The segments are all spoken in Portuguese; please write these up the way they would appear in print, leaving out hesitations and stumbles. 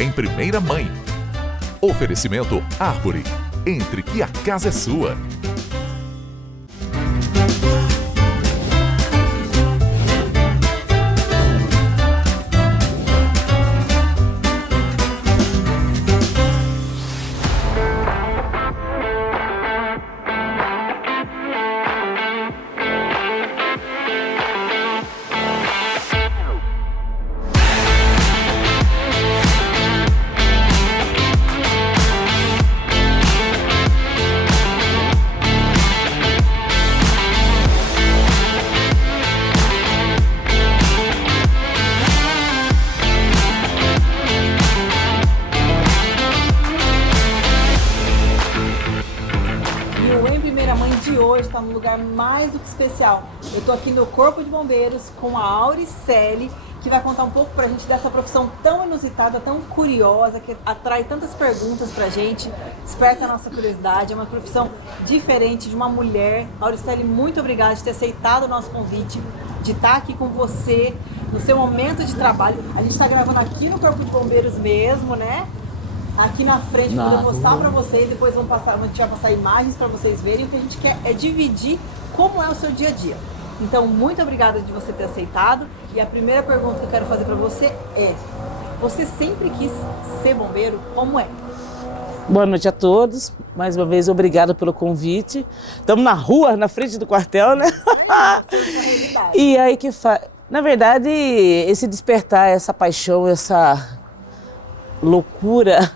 em primeira mãe. Oferecimento Árvore. Entre que a casa é sua. Está num lugar mais do que especial. Eu estou aqui no Corpo de Bombeiros com a Auricelli, que vai contar um pouco pra gente dessa profissão tão inusitada, tão curiosa, que atrai tantas perguntas pra gente, desperta a nossa curiosidade. É uma profissão diferente de uma mulher. Auricelli, muito obrigada de ter aceitado o nosso convite, de estar aqui com você no seu momento de trabalho. A gente está gravando aqui no Corpo de Bombeiros mesmo, né? Aqui na frente, para eu mostrar para vocês, depois a gente vai passar imagens para vocês verem. O que a gente quer é dividir como é o seu dia a dia. Então, muito obrigada de você ter aceitado. E a primeira pergunta que eu quero fazer para você é: você sempre quis ser bombeiro? Como é? Boa noite a todos. Mais uma vez, obrigada pelo convite. Estamos na rua, na frente do quartel, né? E aí que na verdade, esse despertar, essa paixão, essa loucura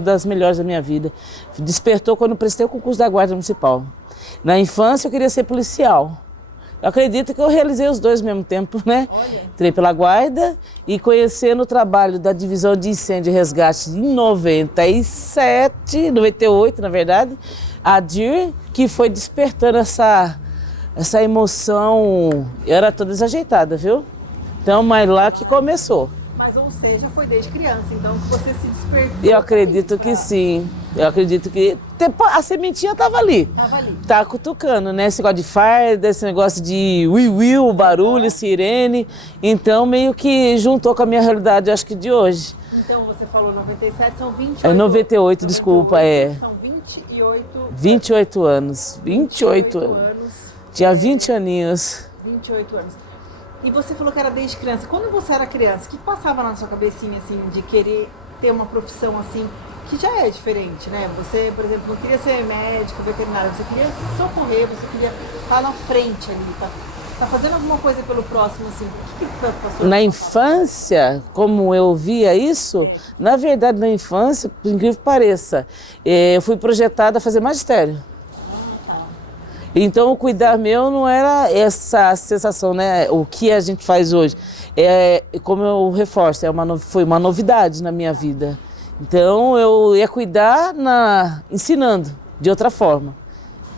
das melhores da minha vida, despertou quando prestei o concurso da Guarda Municipal. Na infância eu queria ser policial. Eu acredito que eu realizei os dois ao mesmo tempo, né? Olha. Entrei pela Guarda e conhecendo o trabalho da Divisão de Incêndio e Resgate em 97, 98 na verdade, a DIR, que foi despertando essa emoção. Eu era toda desajeitada, viu? Então, mas lá que começou. Mas, ou seja, foi desde criança, então, que você se despertou. Eu acredito que sim. Eu acredito que a sementinha estava ali. Estava ali. Tá cutucando, né? Esse negócio de farda, esse negócio de uiu, barulho, sirene. Então, meio que juntou com a minha realidade, acho que de hoje. Então, você falou 97, são 28. É 98, desculpa, é. São 28... 28 anos. 28 anos. Tinha 20 aninhos. 28 anos. E você falou que era desde criança. Quando você era criança, o que passava na sua cabecinha, assim, de querer ter uma profissão, assim, que já é diferente, né? Você, por exemplo, não queria ser médico, veterinário, você queria socorrer, você queria estar na frente ali, tá fazendo alguma coisa pelo próximo, assim. O que passou? Na infância, como eu via isso, na verdade, na infância, por incrível que pareça, eu fui projetada a fazer magistério. Então, o cuidar meu não era essa sensação, né? O que a gente faz hoje. Como eu reforço, foi uma novidade na minha vida. Então, eu ia cuidar ensinando, de outra forma.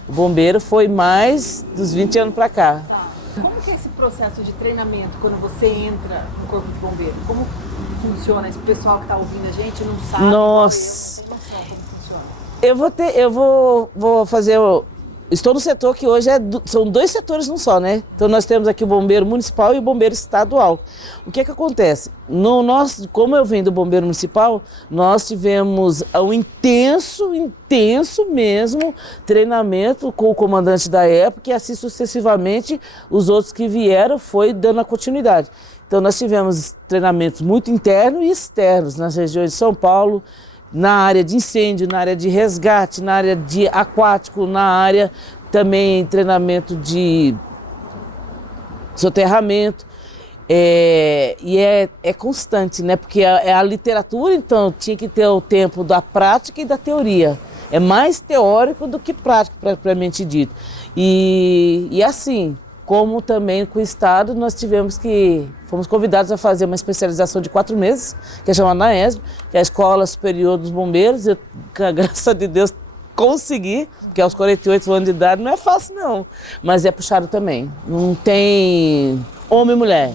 O bombeiro foi mais dos 20 anos para cá. Tá. Como que é esse processo de treinamento quando você entra no Corpo de Bombeiro? Como funciona? Esse pessoal que está ouvindo a gente não sabe. Nossa! Como funciona? Eu vou fazer... Estou no setor que hoje são dois setores num só, né? Então nós temos aqui o bombeiro municipal e o bombeiro estadual. O que é que acontece? Como eu venho do bombeiro municipal, nós tivemos um intenso mesmo treinamento com o comandante da época e assim sucessivamente os outros que vieram foi dando a continuidade. Então nós tivemos treinamentos muito internos e externos nas regiões de São Paulo, na área de incêndio, na área de resgate, na área de aquático, na área também treinamento de soterramento. E é constante, né? Porque a literatura, então, tinha que ter o tempo da prática e da teoria. É mais teórico do que prático, propriamente dito. E assim, como também com o Estado, nós fomos convidados a fazer uma especialização de 4 meses, que é chamada NAESB, que é a Escola Superior dos Bombeiros. Eu, graças a Deus, consegui, porque aos 48 anos de idade não é fácil não, mas é puxado também. Não tem homem e mulher.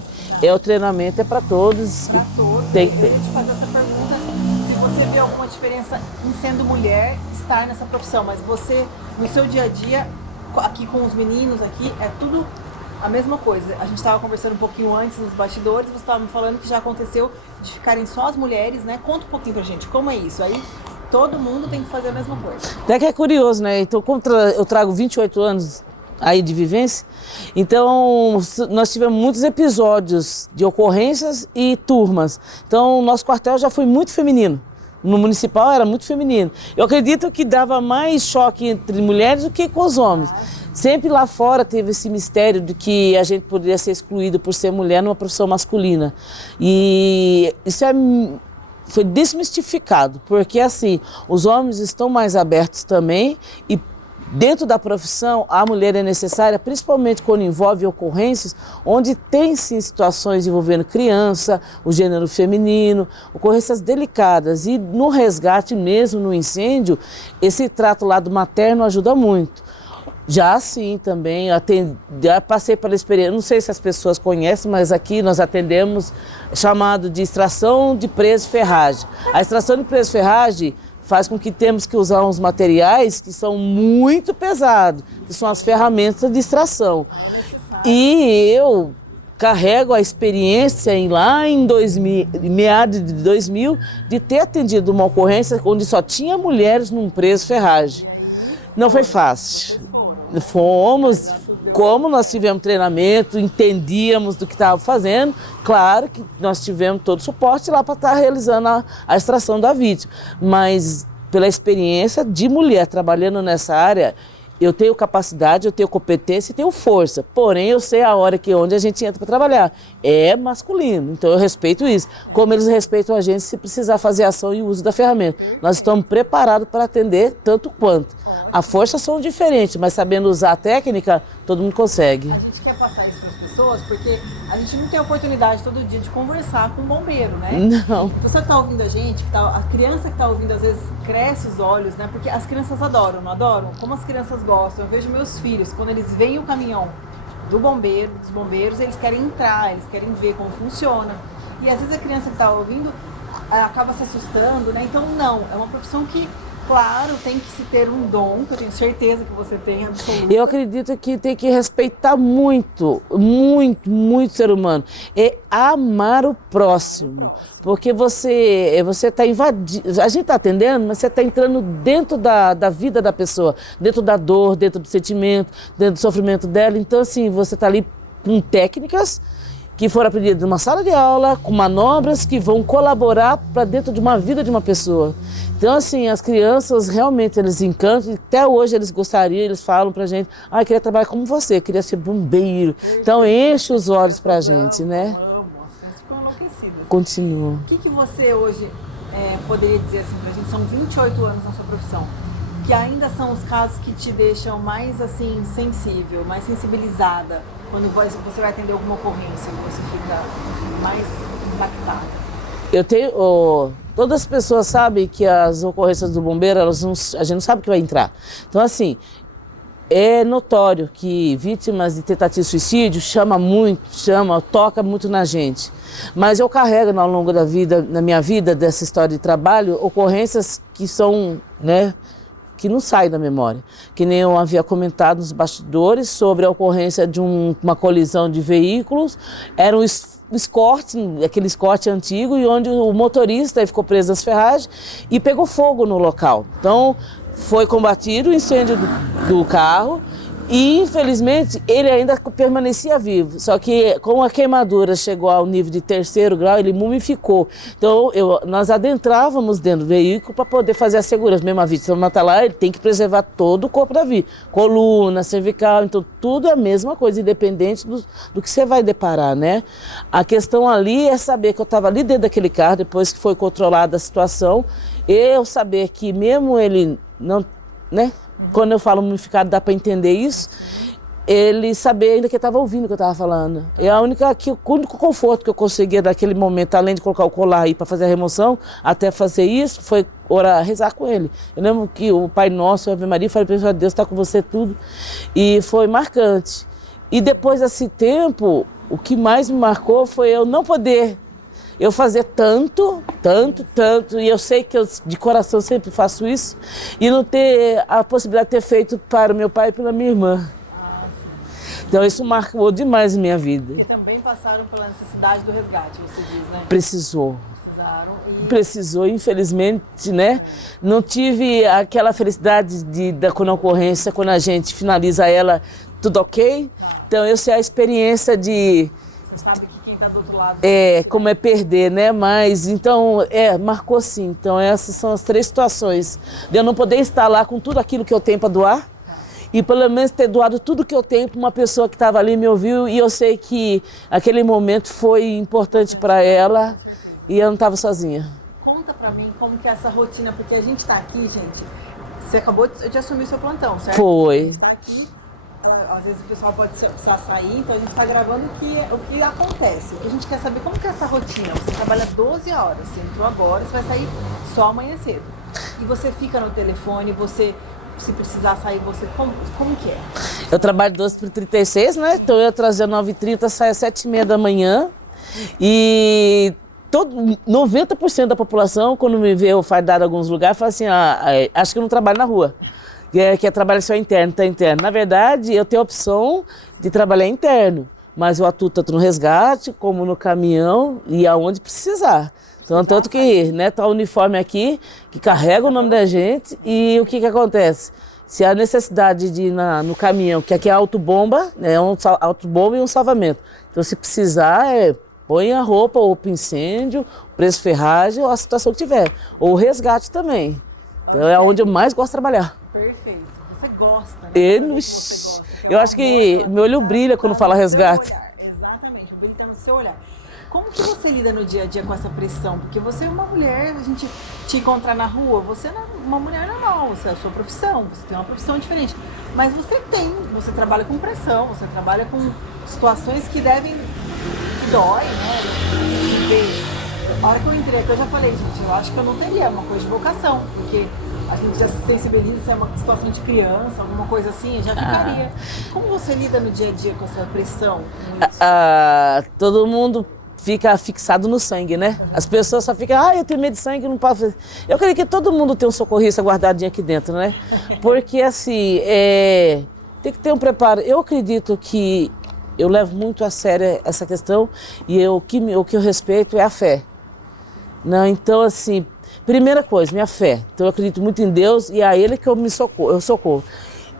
O treinamento é para todos. Para todos. Tem que ter. Eu queria te fazer essa pergunta, se você vê alguma diferença em sendo mulher, estar nessa profissão, mas você, no seu dia a dia, aqui com os meninos aqui, é tudo A mesma coisa, a gente estava conversando um pouquinho antes nos bastidores, você estava me falando que já aconteceu de ficarem só as mulheres, né? Conta um pouquinho pra gente, como é isso? Aí todo mundo tem que fazer a mesma coisa. Até que é curioso, né? Então, como eu trago 28 anos aí de vivência, então nós tivemos muitos episódios de ocorrências e turmas. Então, o nosso quartel já foi muito feminino. No municipal era muito feminino. Eu acredito que dava mais choque entre mulheres do que com os homens. Sempre lá fora teve esse mistério de que a gente poderia ser excluído por ser mulher numa profissão masculina. E isso foi desmistificado, porque assim, os homens estão mais abertos também e dentro da profissão a mulher é necessária, principalmente quando envolve ocorrências onde tem sim situações envolvendo criança, o gênero feminino, ocorrências delicadas. E no resgate mesmo, no incêndio, esse trato lado materno ajuda muito. Já sim também, já passei pela experiência, não sei se as pessoas conhecem, mas aqui nós atendemos chamado de extração de preso e ferragem. A extração de preso e ferragem faz com que temos que usar uns materiais que são muito pesados, que são as ferramentas de extração. E eu carrego a experiência lá em 2000, meados de 2000, de ter atendido uma ocorrência onde só tinha mulheres num preso e ferragem. Não foi fácil. Fomos, como nós tivemos treinamento, entendíamos do que estava fazendo, claro que nós tivemos todo o suporte lá para estar realizando a extração da vítima, mas pela experiência de mulher trabalhando nessa área, eu tenho capacidade, eu tenho competência e tenho força, porém eu sei a hora onde a gente entra para trabalhar. É masculino, então eu respeito isso. Como eles respeitam a gente se precisar fazer ação e uso da ferramenta. Nós estamos preparados para atender tanto quanto. A força são diferentes, mas sabendo usar a técnica, todo mundo consegue. A gente quer passar isso para as pessoas porque a gente não tem a oportunidade todo dia de conversar com um bombeiro, né? Não. Você que está ouvindo a gente, a criança que está ouvindo às vezes cresce os olhos, né? Porque as crianças adoram, não adoram? Como as crianças gostam. Eu vejo meus filhos, quando eles veem o caminhão dos bombeiros, eles querem entrar, eles querem ver como funciona. E às vezes a criança que está ouvindo acaba se assustando, né? Então não, é uma profissão que, claro, tem que se ter um dom, que eu tenho certeza que você tem, absoluto. Eu acredito que tem que respeitar muito, muito, muito ser humano. É amar o próximo. Porque você está invadindo, a gente está atendendo, mas você está entrando dentro da vida da pessoa, dentro da dor, dentro do sentimento, dentro do sofrimento dela. Então, assim, você está ali com técnicas que foram aprendidas numa sala de aula, com manobras que vão colaborar para dentro de uma vida de uma pessoa. Então, assim, as crianças realmente eles encantam, e até hoje eles gostariam, eles falam pra gente, eu queria trabalhar como você, queria ser bombeiro. Então, enche os olhos pra gente, né? Amo, as crianças ficam enlouquecidas. Continua. O que você hoje poderia dizer assim pra gente, são 28 anos na sua profissão, que ainda são os casos que te deixam mais, assim, sensível, mais sensibilizada, quando você vai atender alguma ocorrência, você fica mais impactada? Eu tenho... todas as pessoas sabem que as ocorrências do bombeiro, a gente não sabe que vai entrar. Então, assim, é notório que vítimas de tentativa de suicídio toca muito na gente. Mas eu carrego ao longo da vida, na minha vida, dessa história de trabalho, ocorrências que são, né, que não saem da memória. Que nem eu havia comentado nos bastidores sobre a ocorrência de uma colisão de veículos. Era um escorte, aquele escorte antigo, e onde o motorista ficou preso nas ferragens e pegou fogo no local. Então, foi combatido o incêndio do carro e, infelizmente, ele ainda permanecia vivo. Só que, como a queimadura chegou ao nível de 3º grau, ele mumificou. Então, nós adentrávamos dentro do veículo para poder fazer a segurança. Mesmo a vítima está lá, ele tem que preservar todo o corpo da vítima. Coluna, cervical, então tudo é a mesma coisa, independente do que você vai deparar, né? A questão ali é saber que eu estava ali dentro daquele carro, depois que foi controlada a situação, eu saber que mesmo ele não, né? Quando eu falo mumificado, dá para entender isso. Ele saber ainda que estava ouvindo o que eu estava falando. E o único conforto que eu conseguia naquele momento, além de colocar o colar aí para fazer a remoção, até fazer isso, foi orar, rezar com ele. Eu lembro que o Pai Nosso, a Ave Maria, falei para Deus está com você tudo. E foi marcante. E depois desse tempo, o que mais me marcou foi eu não poder fazer tanto, e eu sei que eu de coração sempre faço isso, e não ter a possibilidade de ter feito para o meu pai e pela minha irmã. Então isso marcou demais a minha vida. E também passaram pela necessidade do resgate, você diz, né? Precisou. E... Precisou, infelizmente, né? Não tive aquela felicidade quando a ocorrência, quando a gente finaliza ela, tudo ok. Então eu sei a experiência de... Você sabe que quem está do outro lado... como é perder, né? Mas, então, marcou sim. Então essas são as 3 situações. De eu não poder estar lá com tudo aquilo que eu tenho para doar. E pelo menos ter doado tudo que eu tenho para uma pessoa que estava ali e me ouviu. E eu sei que aquele momento foi importante para ela. E eu não estava sozinha. Conta pra mim como que é essa rotina, porque a gente tá aqui, gente, você acabou de assumir seu plantão, certo? Foi. A gente tá aqui, às vezes o pessoal pode precisar sair, então a gente tá gravando o que acontece. O que a gente quer saber, como que é essa rotina? Você trabalha 12 horas, você entrou agora, você vai sair só amanhã cedo. E você fica no telefone, se precisar sair, como que é? Eu trabalho 12h36, né? Então eu ia trazer 9h30, saio às 7h30 da manhã. E... 90% da população, quando me vê eu fardado em alguns lugares, fala assim, acho que eu não trabalho na rua, que é trabalho só interno, tá interno. Na verdade, eu tenho a opção de trabalhar interno, mas eu atuo tanto no resgate, como no caminhão e aonde precisar. Então, tanto que tá o uniforme aqui, que carrega o nome da gente, e o que acontece? Se há necessidade de ir no caminhão, que aqui é autobomba, né, um autobomba e um salvamento. Então, se precisar, põe a roupa, ou para incêndio, preço ferragem, ou a situação que tiver. Ou o resgate também. Então é onde eu mais gosto de trabalhar. Perfeito. Você gosta, né? Você gosta. Eu acho que meu olho brilha quando fala resgate. Exatamente, o brilho está no seu olhar. Como que você lida no dia a dia com essa pressão? Porque você é uma mulher, a gente te encontrar na rua, você não é uma mulher normal, você é a sua profissão, você tem uma profissão diferente. Mas você trabalha com pressão, você trabalha com situações que dói, né? A hora que eu entrei aqui, eu já falei, gente, eu acho que eu não teria uma coisa de vocação, porque a gente já se sensibiliza, se é uma situação de criança, alguma coisa assim, eu já ficaria. Como você lida no dia a dia com essa pressão? Todo mundo fica fixado no sangue, né? As pessoas só ficam, eu tenho medo de sangue, não posso fazer. Eu creio que todo mundo tem um socorrista guardadinho aqui dentro, né? Porque assim, tem que ter um preparo. Eu acredito que eu levo muito a sério essa questão e o que eu respeito é a fé. Não, então, assim, primeira coisa, minha fé. Então, eu acredito muito em Deus e a Ele que eu socorro.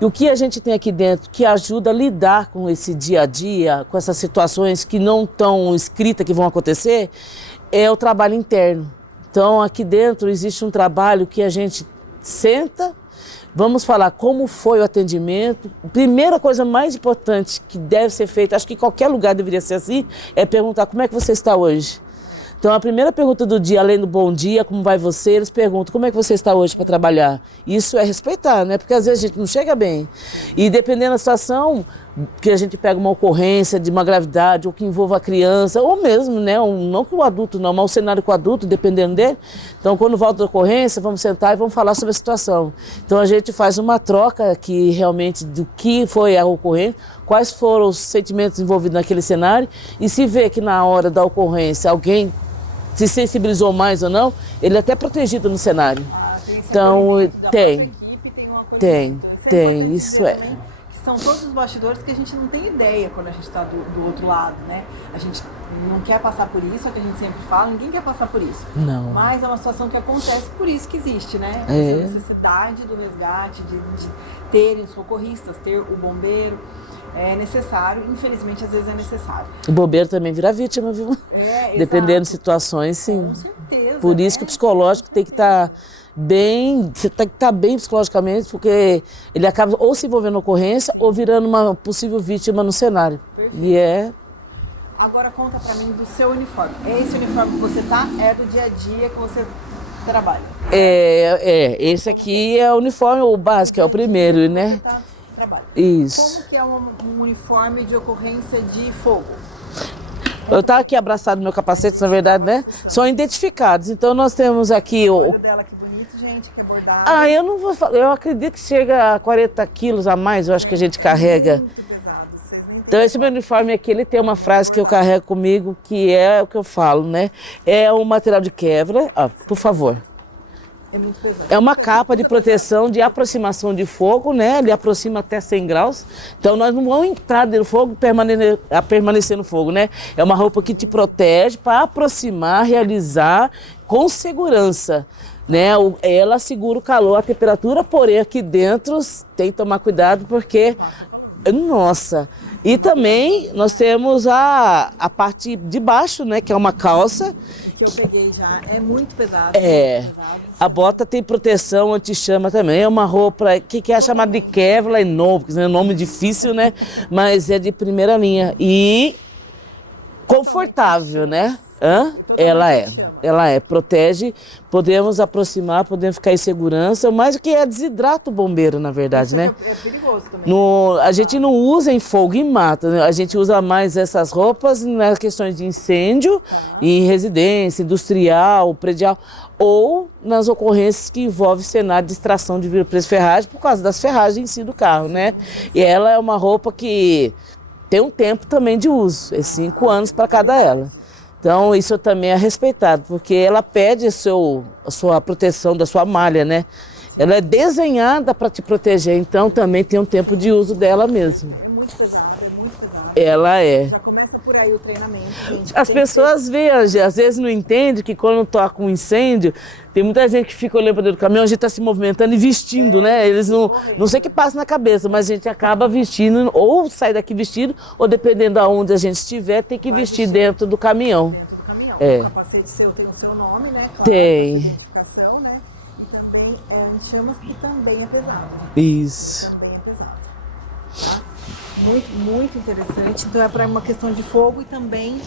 E o que a gente tem aqui dentro que ajuda a lidar com esse dia a dia, com essas situações que não estão escritas que vão acontecer, é o trabalho interno. Então, aqui dentro existe um trabalho que a gente senta. Vamos falar como foi o atendimento. Primeira coisa mais importante que deve ser feita, acho que qualquer lugar deveria ser assim, é perguntar como é que você está hoje. Então a primeira pergunta do dia, além do bom dia, como vai você, eles perguntam como é que você está hoje para trabalhar. Isso é respeitar, né? Porque às vezes a gente não chega bem. E dependendo da situação, que a gente pega uma ocorrência de uma gravidade ou que envolva a criança, ou mesmo, né? Não com o adulto não, mas o cenário com o adulto, dependendo dele. Então quando volta da ocorrência, vamos sentar e vamos falar sobre a situação. Então a gente faz uma troca aqui realmente do que foi a ocorrência, quais foram os sentimentos envolvidos naquele cenário, e se vê que na hora da ocorrência alguém se sensibilizou mais ou não, ele é até protegido no cenário. Então, tem, isso é. Que são todos os bastidores que a gente não tem ideia quando a gente está do outro lado, né? A gente não quer passar por isso, é o que a gente sempre fala, ninguém quer passar por isso. Não. Mas é uma situação que acontece, por isso que existe, né? Essa necessidade do resgate, de terem os socorristas, ter o bombeiro. É necessário, infelizmente às vezes é necessário. O bombeiro também vira vítima, viu? Dependendo de situações, sim. Com certeza. Por isso que o psicológico tem que estar bem, você tem que estar bem psicologicamente, porque ele acaba ou se envolvendo na ocorrência ou virando uma possível vítima no cenário. Perfeito. Agora conta pra mim do seu uniforme. Esse uniforme que você tá é do dia a dia que você trabalha? Esse aqui é o uniforme, o básico, é o primeiro, né? Trabalho. Isso. Como que é um uniforme de ocorrência de fogo? Eu estava aqui abraçado no meu capacete, na verdade, né? São identificados. Então nós temos aqui o olho dela, que bonito, gente, que é bordado. Eu não vou falar, eu acredito que chega a 40 quilos a mais, eu acho que a gente carrega. Muito pesado, vocês não entendem. Então esse meu uniforme aqui, ele tem uma frase que eu carrego comigo, que é o que eu falo, né? É um material de quebra, por favor. É muito pesado. É uma capa de proteção de aproximação de fogo, né? Ele aproxima até 100 graus. Então nós não vamos entrar dentro do fogo e permanecer no fogo, né? É uma roupa que te protege para aproximar, realizar com segurança, né? Ela segura o calor, a temperatura, porém aqui dentro tem que tomar cuidado porque... Nossa! E também nós temos a parte de baixo, né? Que é uma calça. Que eu peguei já, é muito pesado. É, muito pesado. a bota tem proteção anti-chama também, é uma roupa que é chamada de Kevlar Snow, porque é um nome difícil, né? Mas é de primeira linha e confortável, né? Ela protege, podemos aproximar, podemos ficar em segurança, mas o que é desidrata o bombeiro, na verdade, né? É perigoso também. A gente não usa em fogo e mata, né? A gente usa mais essas roupas nas questões de incêndio, em residência, industrial, predial, ou nas ocorrências que envolvem cenário de extração de ferragem por causa das ferragens em si do carro, né? E ela é uma roupa que tem um tempo também de uso, é 5 anos para cada ela. Então isso também é respeitado, porque ela pede a sua proteção da sua malha, né? Ela é desenhada para te proteger, então também tem um tempo de uso dela mesmo. É muito pesado, é muito pesado. Ela é. Já começa por aí o treinamento, gente. As pessoas veem, às vezes não entendem que quando toca um incêndio, tem muita gente que fica olhando para dentro do caminhão, a gente está se movimentando e vestindo, né? Eles não sei o que passa na cabeça, mas a gente acaba vestindo, ou sai daqui vestido, ou dependendo de onde a gente estiver, tem que vestir dentro do caminhão. Dentro do caminhão. É. O capacete seu tem o seu nome, né? Claro, Tem. identificação, né? E também chamas que também é pesado. Isso. Também é pesado. Tá? Muito, muito interessante. Então é para uma questão de fogo e também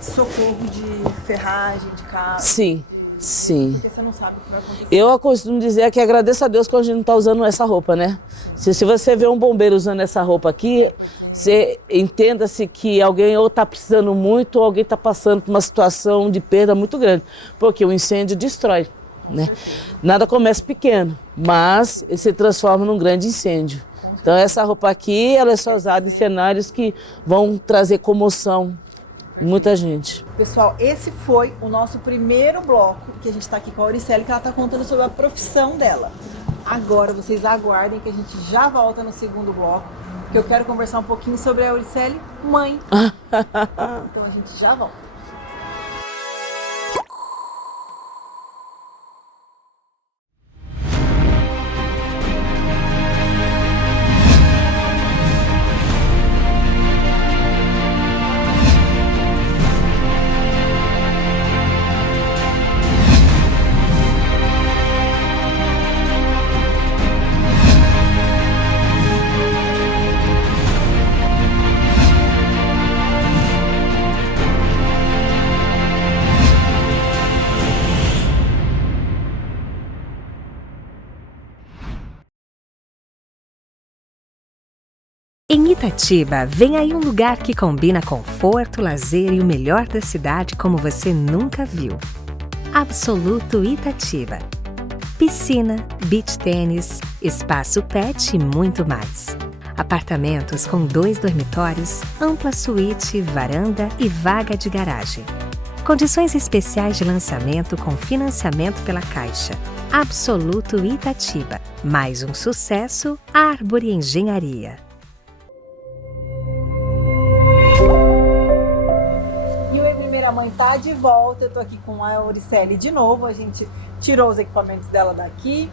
socorro de ferragem, de carro. Sim. Sim. Porque você não sabe o que vai acontecer. Eu costumo dizer que agradeço a Deus quando a gente não está usando essa roupa, né? Se você vê um bombeiro usando essa roupa aqui, você entenda-se que alguém ou está precisando muito ou alguém está passando por uma situação de perda muito grande. Porque o incêndio destrói, né? Nada começa pequeno, mas ele se transforma num grande incêndio. Então essa roupa aqui, ela é só usada em cenários que vão trazer comoção. Muita gente. Pessoal, esse foi o nosso primeiro bloco que a gente está aqui com a Auricele, que ela está contando sobre a profissão dela. Agora vocês aguardem que a gente já volta no segundo bloco, que eu quero conversar um pouquinho sobre a Auricele, mãe. Então a gente já volta. Em Itatiba, vem aí um lugar que combina conforto, lazer e o melhor da cidade como você nunca viu. Absoluto Itatiba. Piscina, beach tênis, espaço pet e muito mais. Apartamentos com 2 dormitórios, ampla suíte, varanda e vaga de garagem. Condições especiais de lançamento com financiamento pela Caixa. Absoluto Itatiba. Mais um sucesso, Árvore Engenharia. A mãe tá de volta, eu tô aqui com a Auricele de novo, a gente tirou os equipamentos dela daqui.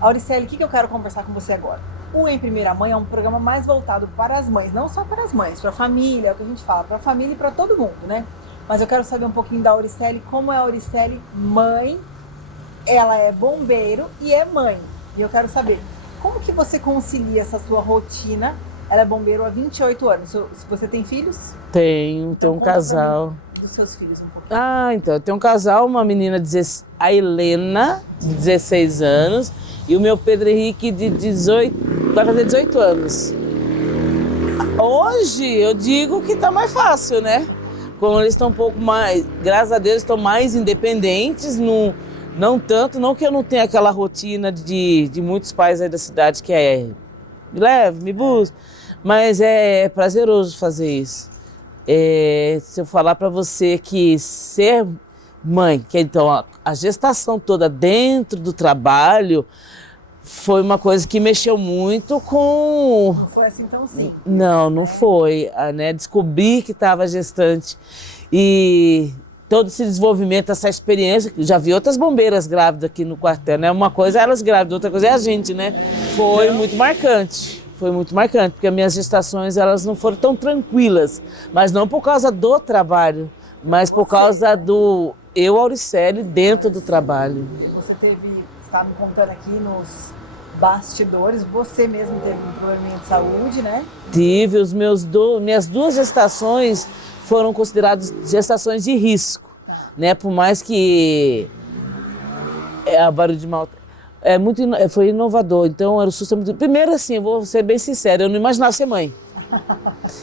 Auricele, o que eu quero conversar com você agora? O Em Primeira Mãe é um programa mais voltado para as mães, não só para as mães, para a família, é o que a gente fala, para a família e para todo mundo, né? Mas eu quero saber um pouquinho da Auricele, como é a Auricele mãe, ela é bombeiro e é mãe. E eu quero saber, como que você concilia essa sua rotina? Ela é bombeiro há 28 anos. Você tem filhos? Tenho um casal. Dos seus filhos um pouquinho. Então, eu tenho um casal, uma menina, a Helena, de 16 anos, e o meu Pedro Henrique, de 18, vai fazer 18 anos. Hoje, eu digo que tá mais fácil, né? Como eles estão um pouco mais, graças a Deus, estão mais independentes, não tanto, não que eu não tenha aquela rotina de muitos pais aí da cidade, que é me leve, me busca, mas é prazeroso fazer isso. Se eu falar para você que ser mãe. Que então a gestação toda dentro do trabalho foi uma coisa que mexeu muito com... Não foi assim tão simples. Não foi. Né? Descobri que estava gestante e todo esse desenvolvimento, essa experiência, já vi outras bombeiras grávidas aqui no quartel, né? Uma coisa é elas grávidas, outra coisa é a gente, né? Foi muito marcante. Foi muito marcante, porque as minhas gestações elas não foram tão tranquilas, mas não por causa do trabalho, mas por causa do Auricelli dentro do trabalho. Você está me contando aqui nos bastidores, você mesmo teve um probleminha de saúde, né? Tive, minhas 2 gestações foram consideradas gestações de risco, né? Por mais que a barulho de mal foi inovador. Então era o susto muito... Primeiro assim, vou ser bem sincera, eu não imaginava ser mãe.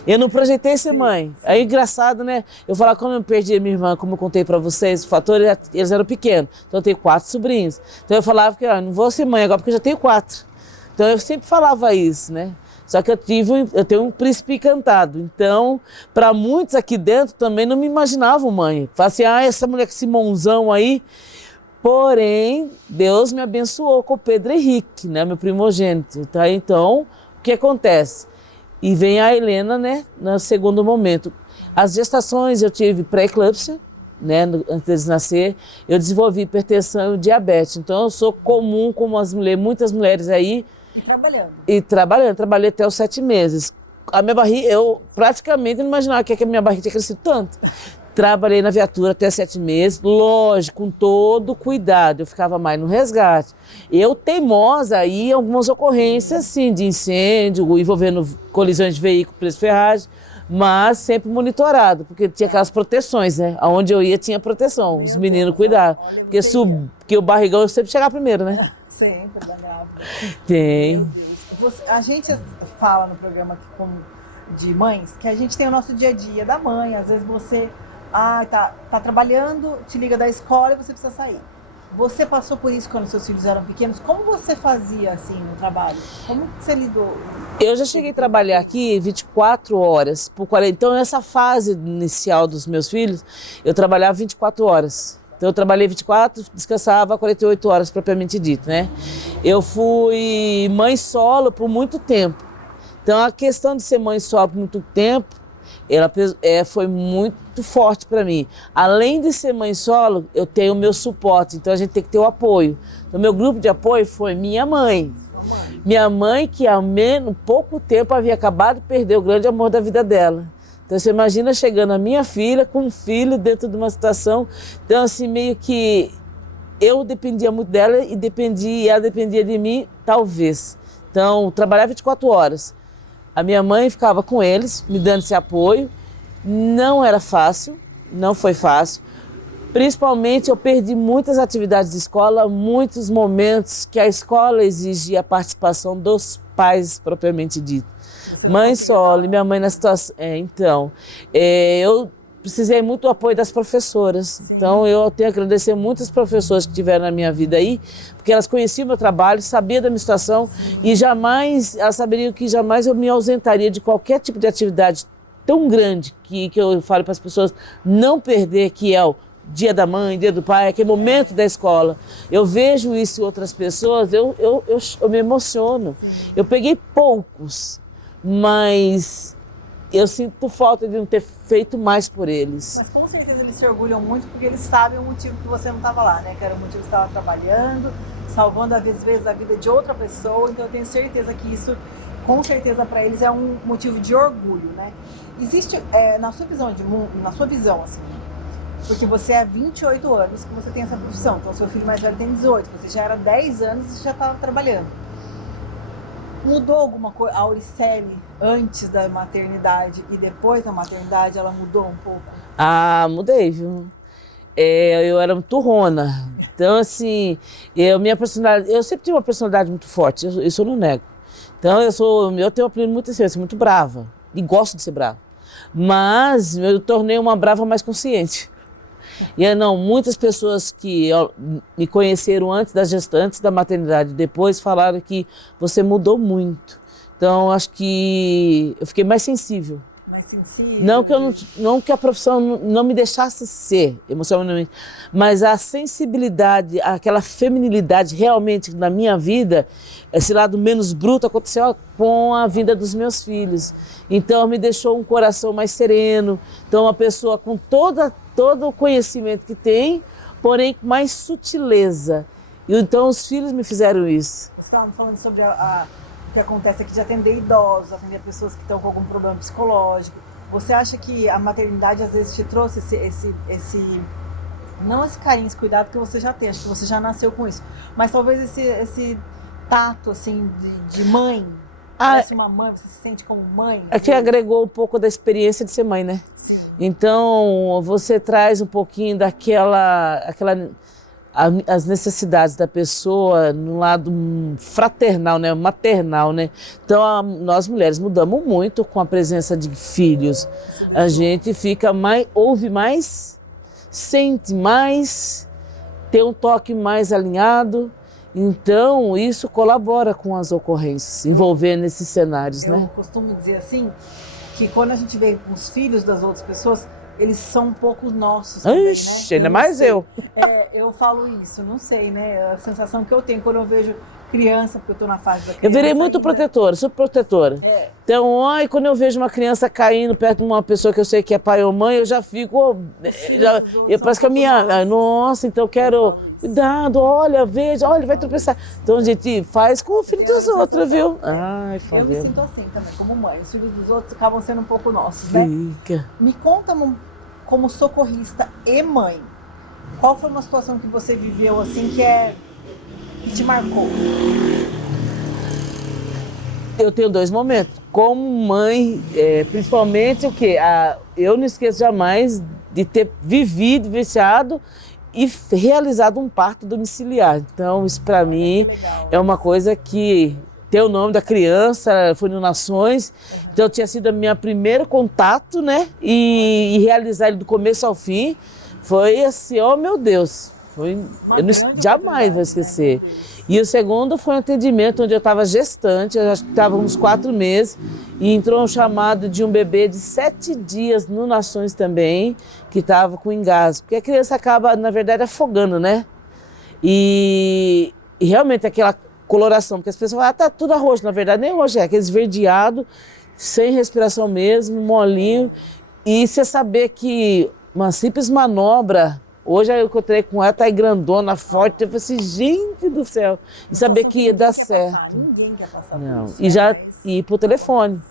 Eu não projetei ser mãe. Aí engraçado, né? Eu falava quando eu perdi a minha irmã, como eu contei pra vocês, o fator eles eram pequenos. Então eu tenho 4 sobrinhos. Então eu falava que não vou ser mãe agora porque eu já tenho 4. Então eu sempre falava isso, né? Só que eu tenho um príncipe encantado. Então, para muitos aqui dentro também não me imaginavam mãe. Falava assim, essa mulher com esse mãozão aí. Porém, Deus me abençoou com o Pedro Henrique, né? Meu primogênito. Tá? Então, o que acontece? E vem a Helena, né? No segundo momento. As gestações eu tive pré-eclâmpsia, né? Antes de nascer. Eu desenvolvi hipertensão e diabetes. Então, eu sou comum como muitas mulheres aí. E trabalhando. Trabalhei até os 7 meses. A minha barriga, eu praticamente não imaginava que a minha barriga tinha crescido tanto. Trabalhei na viatura até 7 meses, lógico, com todo cuidado. Eu ficava mais no resgate. Eu teimosa aí, algumas ocorrências assim, de incêndio, envolvendo colisões de veículo, preso ferragem, mas sempre monitorado, porque tinha aquelas proteções, né? Aonde eu ia tinha proteção, os meninos cuidavam. Porque o barrigão eu sempre chegava primeiro, né? Sempre, da grávida. Tem. A gente fala no programa aqui de mães que a gente tem o nosso dia a dia da mãe. Às vezes você tá trabalhando, te liga da escola e você precisa sair. Você passou por isso quando seus filhos eram pequenos? Como você fazia assim no trabalho? Como você lidou? Eu já cheguei a trabalhar aqui 24 horas por 40. Então, nessa fase inicial dos meus filhos, eu trabalhava 24 horas. Então, eu trabalhei 24, descansava 48 horas, propriamente dito, né? Eu fui mãe solo por muito tempo. Então, a questão de ser mãe solo por muito tempo, ela foi muito forte para mim. Além de ser mãe solo, eu tenho o meu suporte, então a gente tem que ter o apoio. Então, meu grupo de apoio foi minha mãe. Minha mãe, que há pouco tempo havia acabado de perder o grande amor da vida dela. Então, você imagina chegando a minha filha com um filho dentro de uma situação. Então, assim, meio que eu dependia muito dela e ela dependia de mim, talvez. Então, trabalhava 24 horas. A minha mãe ficava com eles, me dando esse apoio. Não era fácil, não foi fácil. Principalmente, eu perdi muitas atividades de escola, muitos momentos que a escola exigia a participação dos pais, propriamente dito. Mãe solo, minha mãe na situação... eu precisei muito do apoio das professoras. Sim. Então, eu tenho que agradecer muitas professoras que tiveram na minha vida aí, porque elas conheciam o meu trabalho, sabiam da minha situação e elas saberiam que jamais eu me ausentaria de qualquer tipo de atividade tão grande que eu falo para as pessoas não perder, que é o Dia da Mãe, Dia do Pai, aquele momento da escola. Eu vejo isso em outras pessoas, eu me emociono. Sim. Eu peguei poucos, mas eu sinto falta de não ter feito mais por eles. Mas com certeza eles se orgulham muito porque eles sabem o motivo que você não estava lá, né? Que era o motivo que você estava trabalhando, salvando às vezes a vida de outra pessoa. Então eu tenho certeza que isso, com certeza para eles é um motivo de orgulho, né? Existe, na sua visão de mundo, na sua visão, assim, porque você há 28 anos que você tem essa profissão, então seu filho mais velho tem 18, você já era 10 anos e já estava trabalhando. Mudou alguma coisa, a Auricelli, antes da maternidade e depois da maternidade, ela mudou um pouco? Mudei, viu? Eu era muito turrona. Então, assim, minha personalidade, eu sempre tive uma personalidade muito forte, isso eu não nego. Então, eu tenho um apelido muito assim, eu sou muito brava e gosto de ser brava. Mas eu tornei uma brava mais consciente. E muitas pessoas que me conheceram antes da maternidade, depois falaram que você mudou muito. Então, acho que eu fiquei mais sensível. Mais sensível? Não que a profissão não me deixasse ser emocionalmente, mas a sensibilidade, aquela feminilidade realmente na minha vida, esse lado menos bruto aconteceu com a vinda dos meus filhos. Então me deixou um coração mais sereno, então uma pessoa com todo o conhecimento que tem, porém com mais sutileza. E então os filhos me fizeram isso. Você estava falando sobre o que acontece aqui de atender idosos, atender pessoas que estão com algum problema psicológico. Você acha que a maternidade às vezes te trouxe não esse carinho, esse cuidado que você já tem, acho que você já nasceu com isso, mas talvez esse tato assim de mãe, parece uma mãe, você se sente como mãe? É que agregou um pouco da experiência de ser mãe, né? Sim. Então você traz um pouquinho as necessidades da pessoa no lado fraternal, né, maternal, né? Então nós mulheres mudamos muito com a presença de filhos. A gente fica ouve mais, sente mais, tem um toque mais alinhado. Então isso colabora com as ocorrências, envolvendo esses cenários, né? Eu costumo dizer assim, que quando a gente vê os filhos das outras pessoas, eles são um pouco nossos também, Ixi, né? ainda mais eu. Eu falo isso, não sei, né? A sensação que eu tenho quando eu vejo criança, porque eu tô na fase da criança. Eu virei muito protetora, super protetora. Então, quando eu vejo uma criança caindo perto de uma pessoa que eu sei que é pai ou mãe, eu já fico... parece que a minha... Nossa, então eu quero... Cuidado, olha, veja, olha, ele vai tropeçar. Então a gente faz com o filho dos outros, viu? Ai, eu me sinto assim também, como mãe. Os filhos dos outros acabam sendo um pouco nossos, né? Fica. Me conta, como socorrista e mãe, qual foi uma situação que você viveu assim que te marcou? Eu tenho 2 momentos. Como mãe, principalmente o quê? Eu não esqueço jamais de ter vivenciado e realizado um parto domiciliar. Então, isso para mim é uma coisa que tem o nome da criança, foi no Nações, então tinha sido a minha primeiro contato, né? E realizar ele do começo ao fim foi assim, oh meu Deus, eu jamais vou esquecer. E o segundo foi um atendimento onde eu estava gestante, eu acho que estava uns 4 meses, e entrou um chamado de um bebê de 7 dias no Nações também, que estava com engasgo, porque a criança acaba, na verdade, afogando, né? E realmente aquela coloração, porque as pessoas falam, tá tudo roxo, na verdade nem roxo, é aquele esverdeado, sem respiração mesmo, molinho, e você saber que uma simples manobra. Hoje eu encontrei com ela, tá aí grandona, forte, eu falei assim, gente do céu, e saber que ia dar certo. Ninguém quer passar não. por isso. E já ir por telefone.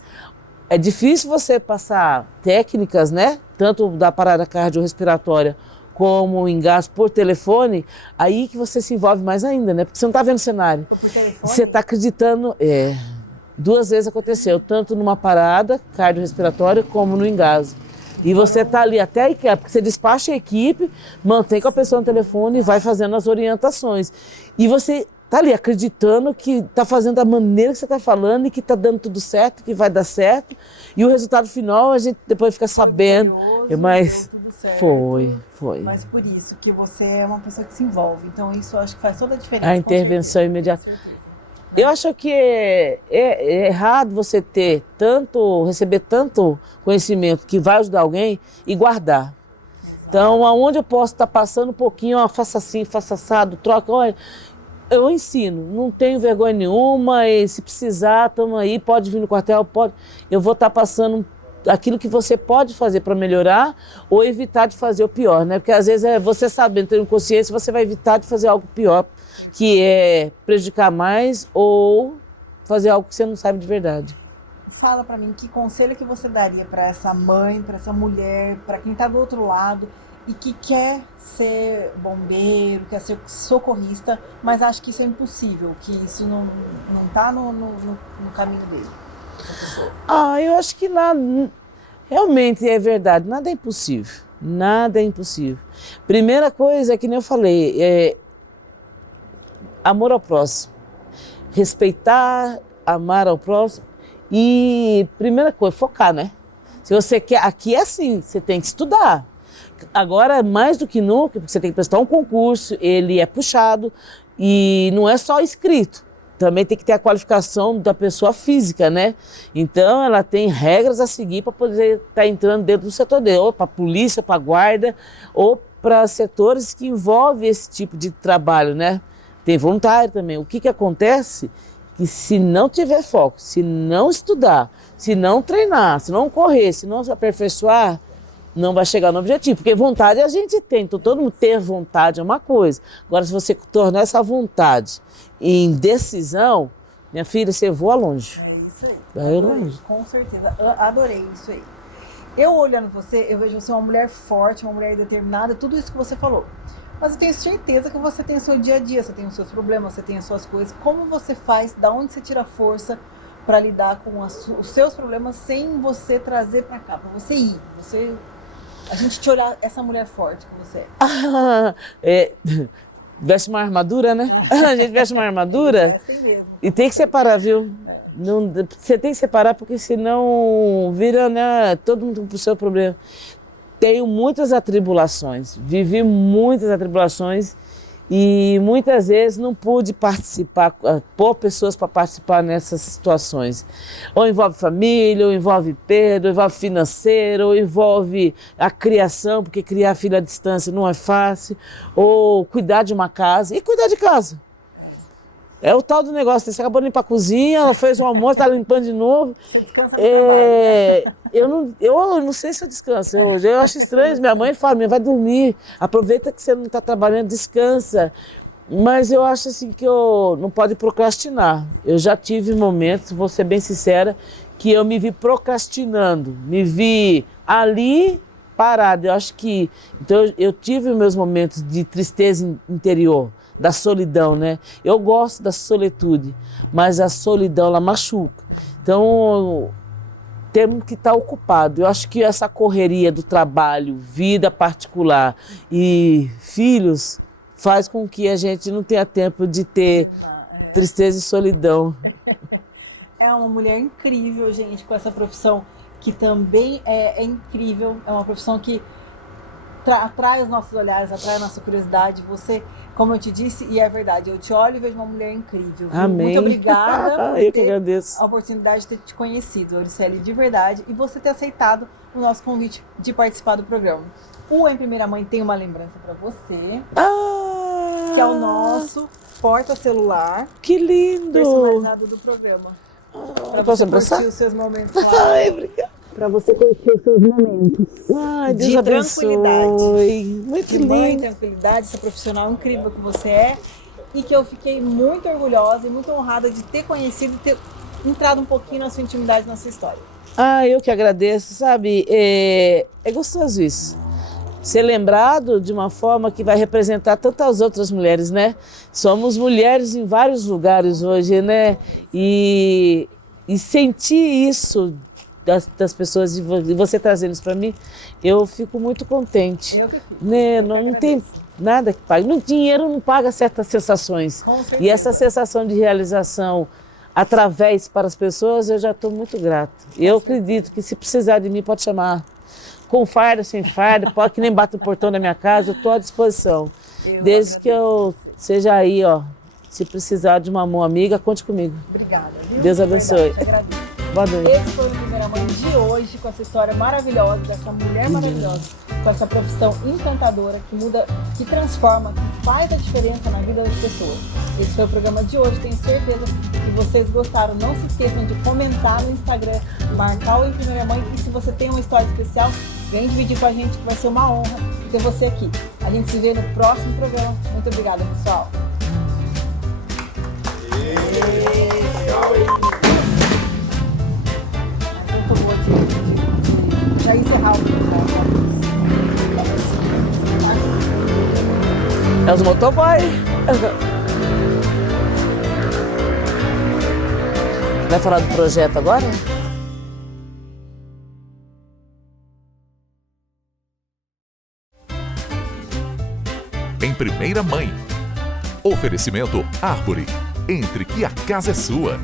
É difícil você passar técnicas, né? Tanto da parada cardiorrespiratória como o engasgo por telefone, aí que você se envolve mais ainda, né? Porque você não tá vendo o cenário. Por telefone? Você tá acreditando, 2 vezes aconteceu, tanto numa parada cardiorrespiratória como no engasgo. E você está ali até a equipe, porque você despacha a equipe, mantém com a pessoa no telefone e vai fazendo as orientações. E você está ali acreditando que está fazendo da maneira que você está falando e que está dando tudo certo, que vai dar certo. E o resultado final a gente depois fica sabendo. Mas foi. Mas por isso que você é uma pessoa que se envolve. Então isso eu acho que faz toda a diferença. A intervenção imediata. Eu acho que é errado você receber tanto conhecimento que vai ajudar alguém e guardar. Então, aonde eu posso estar passando um pouquinho, faça assim, faça assado, troca, olha, eu ensino, não tenho vergonha nenhuma, e se precisar, estamos aí, pode vir no quartel, pode. Eu vou estar passando aquilo que você pode fazer para melhorar ou evitar de fazer o pior, né? Porque às vezes você sabendo, tendo consciência, você vai evitar de fazer algo pior, que é prejudicar mais ou fazer algo que você não sabe de verdade. Fala para mim, que conselho que você daria para essa mãe, para essa mulher, para quem está do outro lado e que quer ser bombeiro, quer ser socorrista, mas acha que isso é impossível, que isso não está no caminho dele, essa pessoa? Eu acho que nada, realmente é verdade, nada é impossível, nada é impossível. Primeira coisa, que nem eu falei, amor ao próximo, respeitar, amar ao próximo e, primeira coisa, focar, né? Se você quer, aqui é assim, você tem que estudar. Agora, mais do que nunca, porque você tem que prestar um concurso, ele é puxado e não é só escrito. também tem que ter a qualificação da pessoa física, né? Então ela tem regras a seguir para poder estar entrando dentro do setor dele, ou para a polícia, para a guarda, ou para setores que envolvem esse tipo de trabalho, né? Tem voluntário também. O que acontece? Que se não tiver foco, se não estudar, se não treinar, se não correr, se não se aperfeiçoar, não vai chegar no objetivo. Porque vontade a gente tem, então todo mundo ter vontade é uma coisa. Agora, se você tornar essa vontade em decisão, minha filha, você voa longe. É isso aí. Vai longe. Com certeza. Adorei isso aí. Eu olhando você, eu vejo você uma mulher forte, uma mulher determinada, tudo isso que você falou. Mas eu tenho certeza que você tem o seu dia a dia, você tem os seus problemas, você tem as suas coisas. Como você faz, da onde você tira força para lidar com os seus problemas sem você trazer para cá, para você ir, a gente te olhar essa mulher forte que você é. Veste uma armadura, né? A gente veste uma armadura e tem que separar, viu? Não, você tem que separar porque senão vira, né, todo mundo pro seu problema. Tenho muitas atribulações, vivi muitas atribulações e muitas vezes não pude participar, pôr pessoas para participar nessas situações. Ou envolve família, ou envolve perda, ou envolve financeiro, ou envolve a criação, porque criar filho à distância não é fácil, ou cuidar de uma casa, e cuidar de casa. É o tal do negócio, você acabou de limpar a cozinha, ela fez um almoço, está limpando de novo. Você descansa no trabalho. Eu não sei se eu descanso hoje, eu acho estranho. Minha mãe fala, vai dormir, aproveita que você não está trabalhando, descansa. Mas eu acho assim que eu não pode procrastinar. Eu já tive momentos, vou ser bem sincera, que eu me vi procrastinando, me vi ali parada. Eu acho que então eu tive os meus momentos de tristeza interior, da solidão, né? Eu gosto da solitude, mas a solidão ela machuca. Então temos que estar ocupado. Eu acho que essa correria do trabalho, vida particular e filhos faz com que a gente não tenha tempo de ter tristeza e solidão. É uma mulher incrível, gente, com essa profissão que também é incrível. É uma profissão que atrai os nossos olhares, atrai a nossa curiosidade. Você, como eu te disse, e é verdade, eu te olho e vejo uma mulher incrível. Amém. Muito obrigada por eu que ter agradeço. a oportunidade de ter te conhecido, Auricele, de verdade, e você ter aceitado o nosso convite de participar do programa. O Em Primeira Mãe tem uma lembrança para você, que é o nosso porta-celular. Que lindo! Personalizado do programa. Para você curtir os seus momentos lá. Ai, obrigada. Para você curtir os seus momentos. Ai, Deus de abençoe. Tranquilidade. Muito de lindo. mãe, tranquilidade, essa profissional incrível que você é. E que eu fiquei muito orgulhosa e muito honrada de ter conhecido e ter entrado um pouquinho na sua intimidade, na sua história. Ah, eu que agradeço, sabe? É gostoso isso. Ser lembrado de uma forma que vai representar tantas outras mulheres, né? Somos mulheres em vários lugares hoje, né? E sentir isso das pessoas e você trazendo isso para mim, eu fico muito contente. Eu que fico. Né? Não tem nada que pague. No dinheiro não paga certas sensações. Com certeza. E essa sensação de realização através para as pessoas, eu já estou muito grata. Eu acredito que se precisar de mim, pode chamar. Com farda, sem farda, pode que nem bate no portão da minha casa, eu estou à disposição. Desde que eu seja aí, ó. Se precisar de uma mão amiga, conte comigo. Obrigada. Viu? Deus abençoe. Verdade, agradeço. Boa noite. Esse foi o Primeira Mãe de hoje, com essa história maravilhosa, dessa mulher maravilhosa, com essa profissão encantadora, que muda, que transforma, que faz a diferença na vida das pessoas. Esse foi o programa de hoje, tenho certeza que vocês gostaram. Não se esqueçam de comentar no Instagram, marcar o Em Primeira Mãe, e se você tem uma história especial, vem dividir com a gente, que vai ser uma honra ter você aqui. A gente se vê no próximo programa. Muito obrigada, pessoal. Já encerrar o programa. É os motoboy. Vai falar do projeto agora? Em Primeira Mãe. Oferecimento Árvore. Entre que a casa é sua.